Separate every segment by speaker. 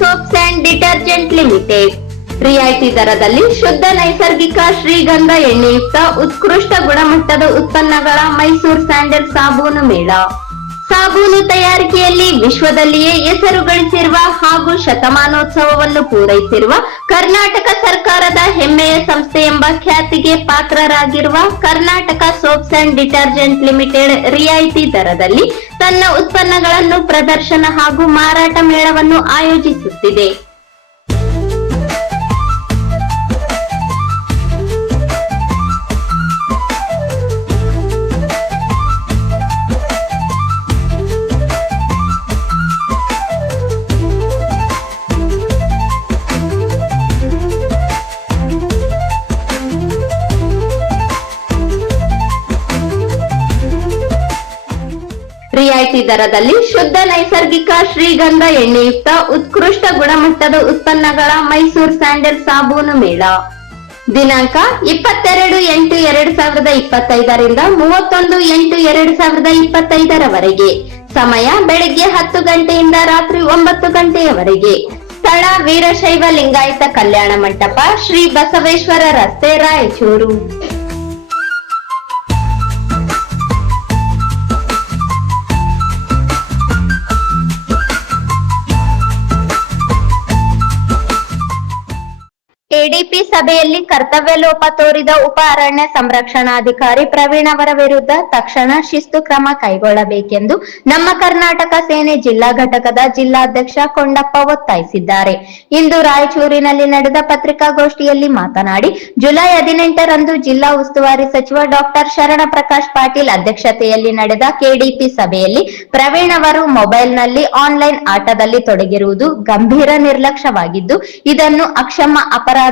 Speaker 1: Soaps and detergent limited ರಿಯಾಯಿತಿ ದರದಲ್ಲಿ ಶುದ್ಧ ನೈಸರ್ಗಿಕ ಶ್ರೀಗಂಧ ಎಣ್ಣೆಯುಕ್ತ ಉತ್ಕೃಷ್ಟ ಗುಣಮಟ್ಟದ ಉತ್ಪನ್ನಗಳ ಮೈಸೂರು ಸ್ಯಾಂಡಲ್ ಸಾಬೂನು ಮೇಳ. ಸಾಬೂನು ತಯಾರಿಕೆಯಲ್ಲಿ ವಿಶ್ವದಲ್ಲಿಯೇ ಹೆಸರು ಗಳಿಸಿರುವ ಹಾಗೂ ಶತಮಾನೋತ್ಸವವನ್ನು ಪೂರೈಸಿರುವ ಕರ್ನಾಟಕ ಸರ್ಕಾರದ ಹೆಮ್ಮೆಯ ಸಂಸ್ಥೆ ಎಂಬ ಖ್ಯಾತಿಗೆ ಪಾತ್ರರಾಗಿರುವ Karnataka soaps and detergent limited ರಿಯಾಯಿತಿ ದರದಲ್ಲಿ ತನ್ನ ಉತ್ಪನ್ನಗಳನ್ನು ಪ್ರದರ್ಶನ ಹಾಗೂ ಮಾರಾಟ ಮೇಳವನ್ನು ಆಯೋಜಿಸುತ್ತಿದೆ. ರಿಯಾಯಿತಿ ದರದಲ್ಲಿ ಶುದ್ಧ ನೈಸರ್ಗಿಕ ಶ್ರೀಗಂಧ ಎಣ್ಣೆಯುಕ್ತ ಉತ್ಕೃಷ್ಟ ಗುಣಮಟ್ಟದ ಉತ್ಪನ್ನಗಳ ಮೈಸೂರು ಸ್ಯಾಂಡಲ್ ಸಾಬೂನು ಮೇಳ. ದಿನಾಂಕ ಇಪ್ಪತ್ತೆರಡು ಎಂಟು ಎರಡ್ ಸಾವಿರದ ಇಪ್ಪತ್ತೈದರಿಂದ ಮೂವತ್ತೊಂದು ಎಂಟು ಎರಡ್ ಸಾವಿರದ ಇಪ್ಪತ್ತೈದರವರೆಗೆ. ಸಮಯ ಬೆಳಿಗ್ಗೆ ಹತ್ತು ಗಂಟೆಯಿಂದ ರಾತ್ರಿ ಒಂಬತ್ತು ಗಂಟೆಯವರೆಗೆ. ಸ್ಥಳ ವೀರಶೈವ ಲಿಂಗಾಯತ ಕಲ್ಯಾಣ ಮಂಟಪ ಶ್ರೀ ಬಸವೇಶ್ವರ ರಸ್ತೆ ರಾಯಚೂರು. ಎಡಿಪಿ ಸಭೆಯಲ್ಲಿ ಕರ್ತವ್ಯ ಲೋಪ ತೋರಿದ ಉಪ ಅರಣ್ಯ ಸಂರಕ್ಷಣಾಧಿಕಾರಿ ಪ್ರವೀಣ್ ಅವರ ವಿರುದ್ಧ ತಕ್ಷಣ ಶಿಸ್ತು ಕ್ರಮ ಕೈಗೊಳ್ಳಬೇಕೆಂದು ನಮ್ಮ ಕರ್ನಾಟಕ ಸೇನೆ ಜಿಲ್ಲಾ ಘಟಕದ ಜಿಲ್ಲಾಧ್ಯಕ್ಷ ಕೊಂಡಪ್ಪ ಒತ್ತಾಯಿಸಿದ್ದಾರೆ. ಇಂದು ರಾಯಚೂರಿನಲ್ಲಿ ನಡೆದ ಪತ್ರಿಕಾಗೋಷ್ಠಿಯಲ್ಲಿ ಮಾತನಾಡಿ, ಜುಲೈ ಹದಿನೆಂಟರಂದು ಜಿಲ್ಲಾ ಉಸ್ತುವಾರಿ ಸಚಿವ ಡಾಕ್ಟರ್ ಶರಣ ಪ್ರಕಾಶ್ ಪಾಟೀಲ್ ಅಧ್ಯಕ್ಷತೆಯಲ್ಲಿ ನಡೆದ ಕೆಡಿಪಿ ಸಭೆಯಲ್ಲಿ ಪ್ರವೀಣ್ ಅವರು ಮೊಬೈಲ್ನಲ್ಲಿ ಆನ್ಲೈನ್ ಆಟದಲ್ಲಿ ತೊಡಗಿರುವುದು ಗಂಭೀರ ನಿರ್ಲಕ್ಷ್ಯವಾಗಿದ್ದು, ಇದನ್ನು ಅಕ್ಷಮ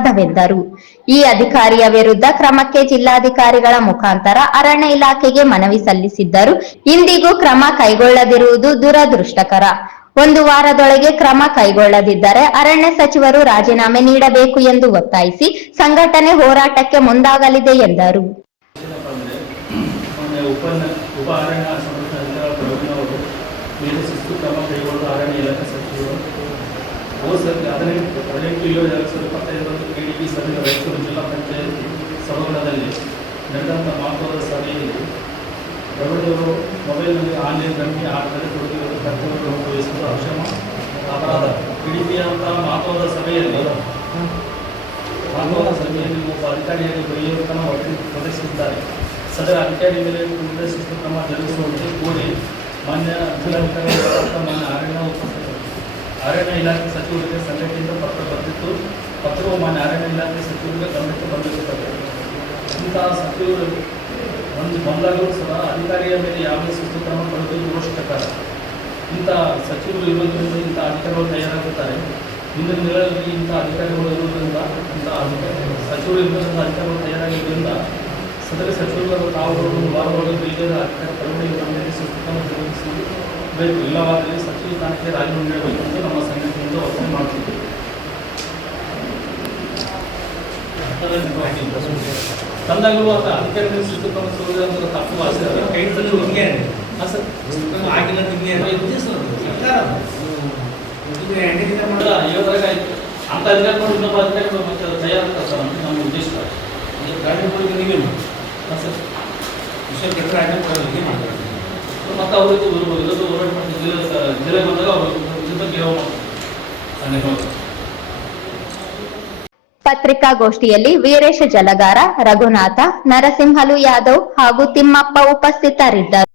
Speaker 1: ಅಪರಾಧವೆಂದರು ಈ ಅಧಿಕಾರಿಯ ವಿರುದ್ಧ ಕ್ರಮಕ್ಕೆ ಜಿಲ್ಲಾಧಿಕಾರಿಗಳ ಮುಖಾಂತರ ಅರಣ್ಯ ಇಲಾಖೆಗೆ ಮನವಿ ಸಲ್ಲಿಸಿದ್ದರು ಇಂದಿಗೂ ಕ್ರಮ ಕೈಗೊಳ್ಳದಿರುವುದು ದುರದೃಷ್ಟಕರ ಒಂದು ವಾರದೊಳಗೆ ಕ್ರಮ ಕೈಗೊಳ್ಳದಿದ್ದರೆ ಅರಣ್ಯ ಸಚಿವರು ರಾಜೀನಾಮೆ ನೀಡಬೇಕು ಎಂದು ಒತ್ತಾಯಿಸಿ ಸಂಘಟನೆ ಹೋರಾಟಕ್ಕೆ ಮುಂದಾಗಲಿದೆ ಎಂದರು
Speaker 2: ಏನಪ್ಪ ಆದರೆ ಮೊನ್ನೆ ಉಪ ಉಪ ಅರಣ್ಯ ಸಂರಕ್ಷಣಾ ಪ್ರವೀಣ್ ಅವರು ಮೇಲೆ ಶಿಸ್ತು ಕ್ರಮ ಕೈಗೊಳ್ಳಲು ಅರಣ್ಯ ಇಲಾಖೆ ಸಚಿವರು ಹೋದ ಸರ್ ಹದಿನೆಂಟು ಹದಿನೆಂಟು, ಏಳು, ಎರಡು ಸಾವಿರದ ಇಪ್ಪತ್ತೈದರಂದು ಕೆ ಡಿ ಪಿ ಸಭೆಯ ರಾಯಚೂರು ಜಿಲ್ಲಾ ಪಂಚಾಯತ್ ಸಭಾಂಗಣದಲ್ಲಿ ನಡೆದಂಥ ಮಹತ್ವದ ಸಭೆಯಲ್ಲಿ ಪ್ರವೀಣವರು ಮೊಬೈಲ್ನಲ್ಲಿ ಆನ್ಲೈನ್ ಗಂಟೆ ಆಟದಲ್ಲಿ ತೊಡಗಿರುವ ಕರ್ತವ್ಯವನ್ನು ಅನುಭವಿಸುವುದು ಅಕ್ಷಮ ಅಪರಾಧ. ಕೆ ಡಿ ಪಿ ಅಂತ ಮಹತ್ವದ ಸಭೆಯಲ್ಲಿ ಮಹತ್ವದ ಸಭೆಯಲ್ಲಿ ಒಬ್ಬ ಅಧಿಕಾರಿಯಾಗಿ ಬರೆಯುವುದನ್ನು ಪ್ರದರ್ಶಿಸಿದ್ದಾರೆ. ಸದರ ಅಧಿಕಾರಿ ಮೇಲೆ ಶಿಸ್ತು ಕ್ರಮ ಜರುಗಿಸುವಂತೆ ಕೋರಿ ಮಾನ್ಯ ಜಿಲ್ಲಾಧಿಕಾರಿ ಮಾನ್ಯ ಅರಣ್ಯ ಉಪ- ಅರಣ್ಯ ಇಲಾಖೆ ಸಚಿವರಿಗೆ ಸಂಘಟನೆಯಿಂದ ಪತ್ರ ಬಂದಿತ್ತು. ಪತ್ರವು ಮಾನ್ಯ ಅರಣ್ಯ ಇಲಾಖೆ ಸಚಿವರಿಗೆ ಗಮನಕ್ಕೆ ಬಂದಿರುತ್ತದೆ ಇಂತಹ ಸಚಿವರು ಒಂದು ಬಂದಾಗಲೂ ಸಹ ಅಧಿಕಾರಿಯ ಮೇಲೆ ಯಾವುದೇ ಶಿಸ್ತು ಕ್ರಮ ಪಡೆದು ದುರಷ್ಟಕರ ಇಂಥ ಸಚಿವರು ಇರೋದ್ರಿಂದ ಇಂಥ ಅಧಿಕಾರಿಗಳು ತಯಾರಾಗುತ್ತಾರೆ. ಇಂದಿನ ದಿನಗಳಲ್ಲಿ ಇಂಥ ಅಧಿಕಾರಿಗಳು ಇರುವುದರಿಂದ, ಇಂಥ ಅಧಿಕಾರಿ ಸಚಿವರು ಇರುವುದರಿಂದ ಅಧಿಕಾರಿಗಳು ತಯಾರಾಗಿದ್ದರಿಂದ ಸದರಿ ಸಚಿವರು ತಾವು ಒಂದು ವಾರದೊಳಗೆ ಇಲ್ಲದ ಅಧಿಕಾರಿ ಪರವಾನಗಿ ಮೇಲೆ ಕ್ರಮ ಜರುಗಿಸಬೇಕು ಇಲ್ಲವಾದಲ್ಲಿ ಸ್ಥಾನಕ್ಕೆ ರಾಜೀನಾಮೆ ನೀಡಬೇಕು ಎಂದು ನಮ್ಮ ಸಂಘಟನೆಯಿಂದ ವರ್ತನೆ ಮಾಡುತ್ತಿದ್ದೇವೆ ತಂದಾಗಲೂ ಅದು ಅಧಿಕಾರಿಗಳು ಶಿಸ್ತು ಕ್ರಮ ತಗೊಳ್ಳುವುದರ ತಪ್ಪು ಆಸೆ ಕೈ ತಂದು ಹಿಂಗೆ ಸರ್
Speaker 3: ಆಗಿಲ್ಲ ನಿಮಗೆ
Speaker 2: ಉದ್ದೇಶ ಹೇಳೋದ್ರಾಗ ಅಂತ ಅಧಿಕಾರಿಗಳು ಇನ್ನೊಬ್ಬ ಅಧಿಕಾರಿಗಳು ಮತ್ತೆ ತಯಾರಾಗ್ತಾರೆ ಸರ್ ಅಂತ ನಮ್ಮ ಉದ್ದೇಶ.
Speaker 3: ನೀವೇ
Speaker 2: ಮಾಡಿ. ಸರ್.
Speaker 3: ವಿಷಯ ಕೆಟ್ಟರೆ ಆಗಿ ಮಾಡ್ತಾರೆ.
Speaker 2: ಮತ್ತೆ ಅವ್ರಿಗೆ ಹೋರಾಟ ಮಾಡಿ
Speaker 1: ಪತ್ರಿಕಾಗೋಷ್ಠಿಯಲ್ಲಿ ವೀರೇಶ ಜಲಗಾರ ರಘುನಾಥ ನರಸಿಂಹಲು ಯಾದವ್ ಹಾಗೂ ತಿಮ್ಮಪ್ಪ ಉಪಸ್ಥಿತರಿದ್ದರು.